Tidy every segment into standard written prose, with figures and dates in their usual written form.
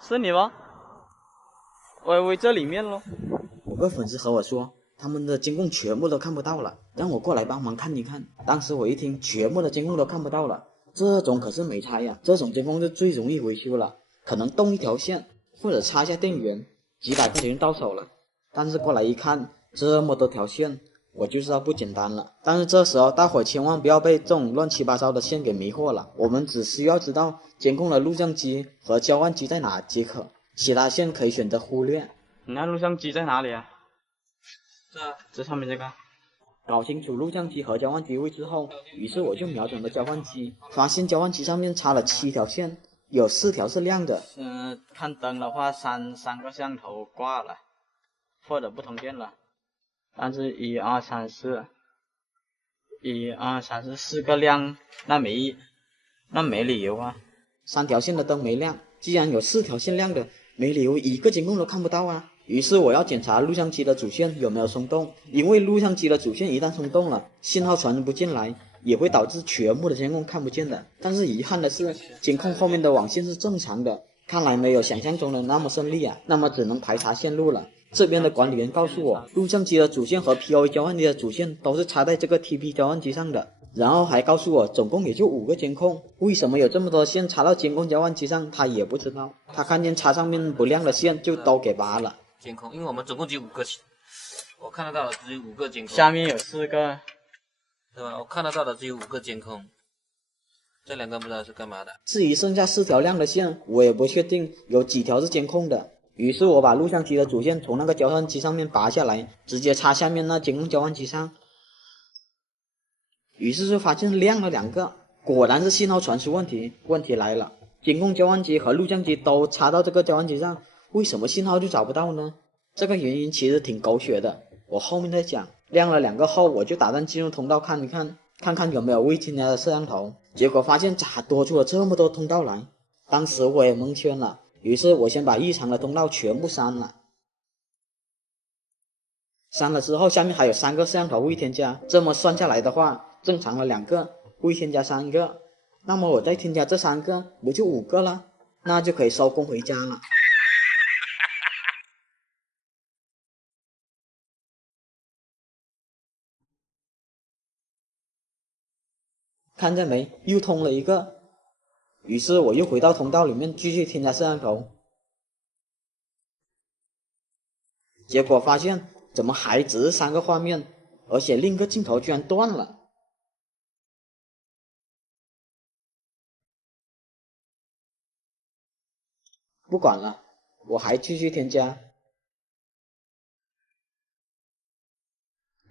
是你吗？我以为这里面咯。有个粉丝和我说，他们的监控全部都看不到了，让我过来帮忙看一看。当时我一听，全部的监控都看不到了，这种可是没差呀，这种监控是最容易维修了，可能动一条线或者插一下电源，几百块钱到手了。但是过来一看，这么多条线，我就知道不简单了。但是这时候大伙千万不要被这种乱七八糟的线给迷惑了，我们只需要知道监控的录像机和交换机在哪即可，其他线可以选择忽略。你那录像机在哪里啊？这上面这个。搞清楚录像机和交换机位置后，于是我就瞄准了交换机，发现交换机上面插了7条线，有4条是亮的。看灯的话，三个摄像头挂了，或者不通电了。但是1、2、3、4，1、2、3、4个亮，那没理由啊。3条线的灯没亮，既然有4条线亮的，没理由一个监控都看不到啊。于是我要检查录像机的主线有没有松动，因为录像机的主线一旦松动了，信号传不进来，也会导致全部的监控看不见的。但是遗憾的是，监控后面的网线是正常的，看来没有想象中的那么顺利啊，那么只能排查线路了。这边的管理员告诉我，录像机的主线和 PoE 交换机的主线都是插在这个 TP 交换机上的，然后还告诉我总共也就5个监控，为什么有这么多线插到监控交换机上他也不知道，他看见插上面不亮的线就都给拔了。监控，因为我们总共只有5个，我看得到的只有5个监控，下面有4个，对吧？我看得到的只有5个监控，这2个不知道是干嘛的。至于剩下4条亮的线，我也不确定有几条是监控的。于是我把录像机的主线从那个交换机上面拔下来，直接插下面那监控交换机上。于是就发现亮了2个，果然是信号传输问题。问题来了，监控交换机和录像机都插到这个交换机上，为什么信号就找不到呢？这个原因其实挺狗血的，我后面再讲。亮了2个后，我就打算进入通道看一看，看看有没有未添加的摄像头。结果发现咋多出了这么多通道来，当时我也蒙圈了。于是我先把异常的通道全部删了。删了之后，下面还有3个摄像头未添加，这么算下来的话，正常了2个，未添加3个，那么我再添加这3个，不就5个了？那就可以收工回家了。看见没？又通了1个。于是我又回到通道里面继续添加摄像头，结果发现怎么还只是3个画面，而且另一个镜头居然断了。不管了，我还继续添加。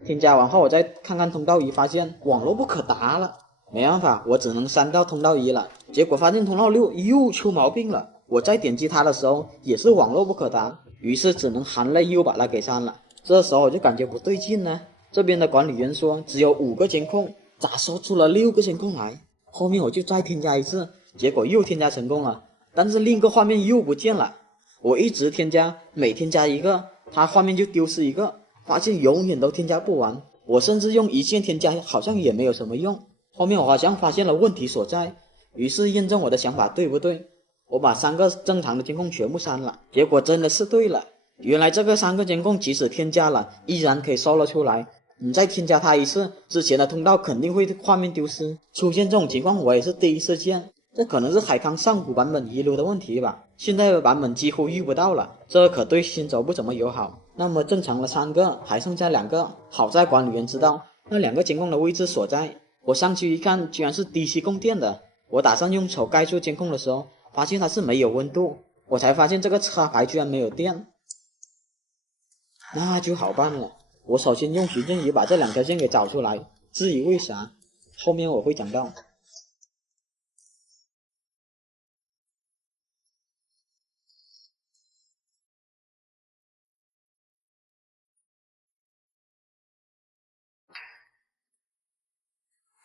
添加完后，我再看看通道1，发现网络不可达了。没办法，我只能删掉通道1了。结果发现通道6又出毛病了，我再点击它的时候也是网络不可达，于是只能含泪又把它给删了。这时候我就感觉不对劲呢，这边的管理员说只有5个监控，咋说出了6个监控来？后面我就再添加一次，结果又添加成功了，但是另一个画面又不见了。我一直添加，每添加1个，它画面就丢失1个，发现永远都添加不完。我甚至用一键添加好像也没有什么用。后面我好像发现了问题所在，于是验证我的想法对不对，我把3个正常的监控全部删了，结果真的是对了。原来这个3个监控即使添加了，依然可以搜了出来。你再添加它1次，之前的通道肯定会画面丢失。出现这种情况我也是第一次见，这可能是海康上古版本遗留的问题吧，现在的版本几乎遇不到了，这可对新手不怎么友好。那么正常了3个，还剩下2个，好在管理员知道那2个监控的位置所在。我上去一看，居然是 DC 供电的。我打算用手盖住监控的时候，发现它是没有温度，我才发现这个插排居然没有电。那就好办了，我首先用寻证仪把这2条线给找出来，至于为啥，后面我会讲到。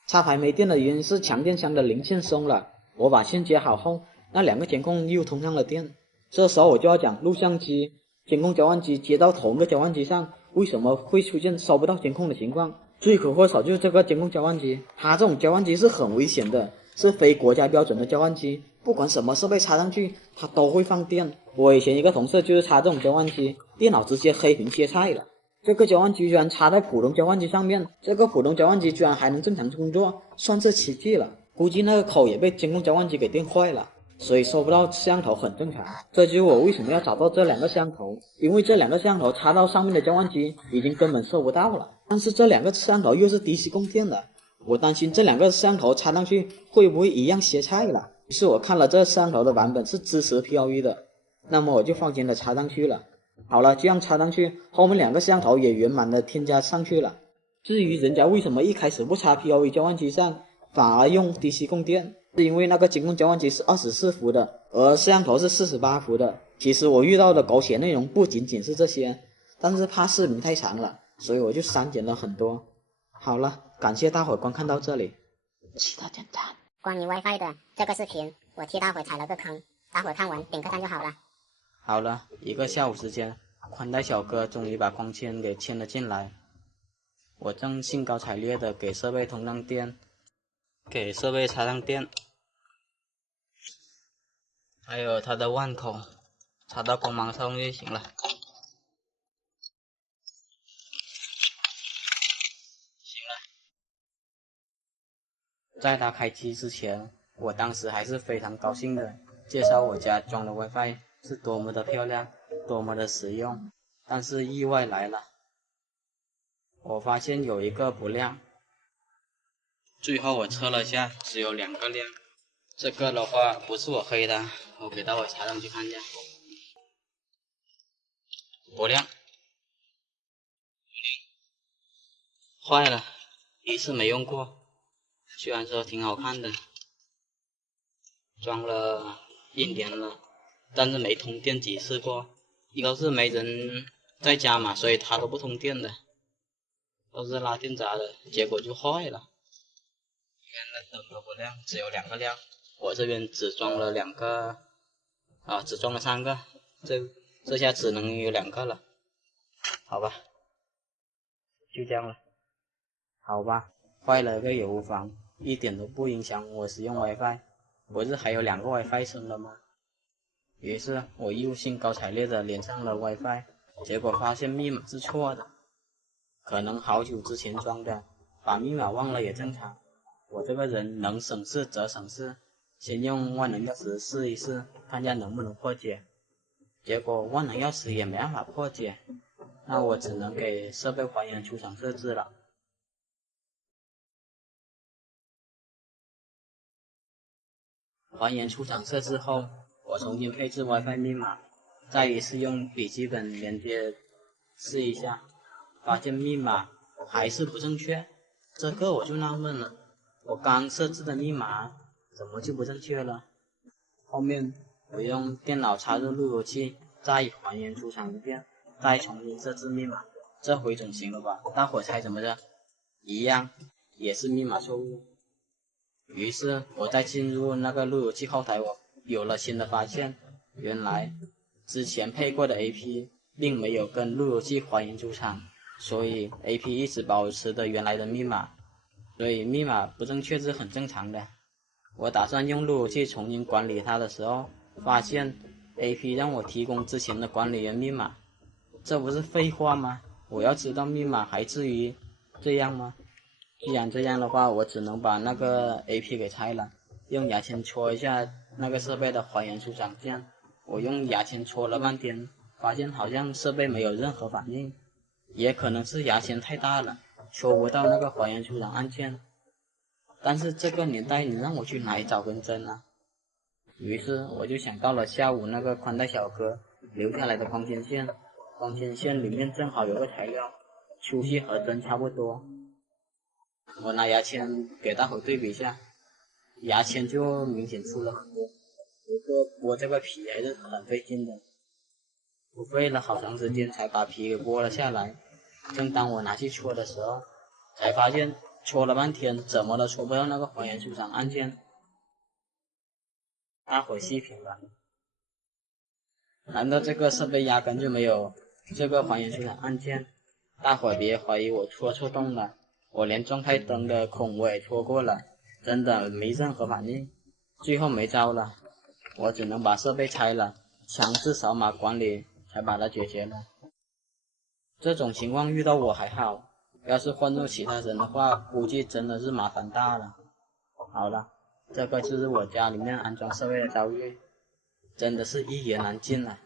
插排没电的原因是强电箱的零线松了，我把线接好后，那2个监控又通上了电。这时候我就要讲录像机、监控交换机接到同一个交换机上，为什么会出现收不到监控的情况？罪魁祸首就是这个监控交换机，它这种交换机是很危险的，是非国家标准的交换机，不管什么设备插上去，它都会放电。我以前一个同事就是插这种交换机，电脑直接黑屏切菜了。这个交换机居然插在普通交换机上面，这个普通交换机居然还能正常工作，算是奇迹了。估计那个口也被监控交换机给电坏了，所以收不到摄像头很正常。这就是我为什么要找到这两个摄像头，因为这两个摄像头插到上面的交换机已经根本收不到了。但是这两个摄像头又是 DC 供电的，我担心这两个摄像头插上去会不会一样歇菜了。于是我看了这摄像头的版本是支持 PoE 的，那么我就放心的插上去了。好了，这样插上去，后面两个摄像头也圆满的添加上去了。至于人家为什么一开始不插 PoE 交换机上，反而用 DC 供电，是因为那个监控交换机是24伏的，而摄像头是48伏的。其实我遇到的狗血内容不仅仅是这些，但是怕视频太长了，所以我就删减了很多。好了，感谢大伙观看到这里，记得点赞。关于 WiFi 的这个视频，我替大伙踩了个坑，大伙看完点个赞就好了。好了，一个下午时间，宽带小哥终于把光纤给牵了进来。我正兴高采烈的给设备通上电，给设备插上电，还有它的腕口插到光芒上就行了。行了，在它开机之前，我当时还是非常高兴的，介绍我家装的 WiFi 是多么的漂亮，多么的实用。但是意外来了，我发现有一个不亮。最后我测了下，只有2个亮。这个的话不是我黑的，我给大伙插上去看一下。不亮，坏了，一次没用过。虽然说挺好看的，装了1年了，但是没通电几次过。一个是没人在家嘛，所以它都不通电的，都是拉电闸的，结果就坏了。原来灯都不亮，只有2个亮。我这边只装了2个，只装了3个，这下只能有2个了。好吧，就这样了。好吧，坏了个也无妨，一点都不影响我使用 WiFi。不是还有2个 WiFi 升了吗？于是我又兴高采烈的连上了 WiFi， 结果发现密码是错的，可能好久之前装的，把密码忘了也正常。我这个人能省事则省事，先用万能钥匙试一试，看下能不能破解。结果万能钥匙也没办法破解，那我只能给设备还原出厂设置了。还原出厂设置后，我重新配置 WiFi 密码，再一次用笔记本连接试一下，发现密码还是不正确。这个我就纳闷了，我刚设置的密码怎么就不正确了？后面我用电脑插入路由器，再还原出厂一遍，再重新设置密码，这回总行了吧？大伙猜怎么着？一样，也是密码错误。于是我再进入那个路由器后台，我有了新的发现，原来之前配过的 AP 并没有跟路由器还原出厂，所以 AP 一直保持着原来的密码，所以密码不正确是很正常的。我打算用路由器重新管理它的时候，发现 AP 让我提供之前的管理员密码，这不是废话吗？我要知道密码还至于这样吗？既然这样的话，我只能把那个 AP 给拆了，用牙签戳一下那个设备的还原出厂键。我用牙签戳了半天，发现好像设备没有任何反应，也可能是牙签太大了，戳不到那个还原出厂按键。但是这个年代你让我去哪里找根针啊？于是我就想到了下午那个宽带小哥留下来的光纤线，光纤线里面正好有个材料，粗细和针差不多。我拿牙签给大伙对比一下，牙签就明显粗了很多。不过剥这个皮还是很费劲的，我费了好长时间才把皮给剥了下来。正当我拿去戳的时候，才发现戳了半天怎么都戳不到那个还原出厂按键。大伙细品吧，难道这个设备压根就没有这个还原出厂按键？大伙别怀疑我戳错洞了，我连状态灯的孔我也戳过了，真的没任何反应。最后没招了，我只能把设备拆了，强制扫码管理才把它解决了。这种情况遇到我还好，要是换做其他人的话，估计真的是麻烦大了。好了，这个就是我家里面安装设备的遭遇，真的是一言难尽了。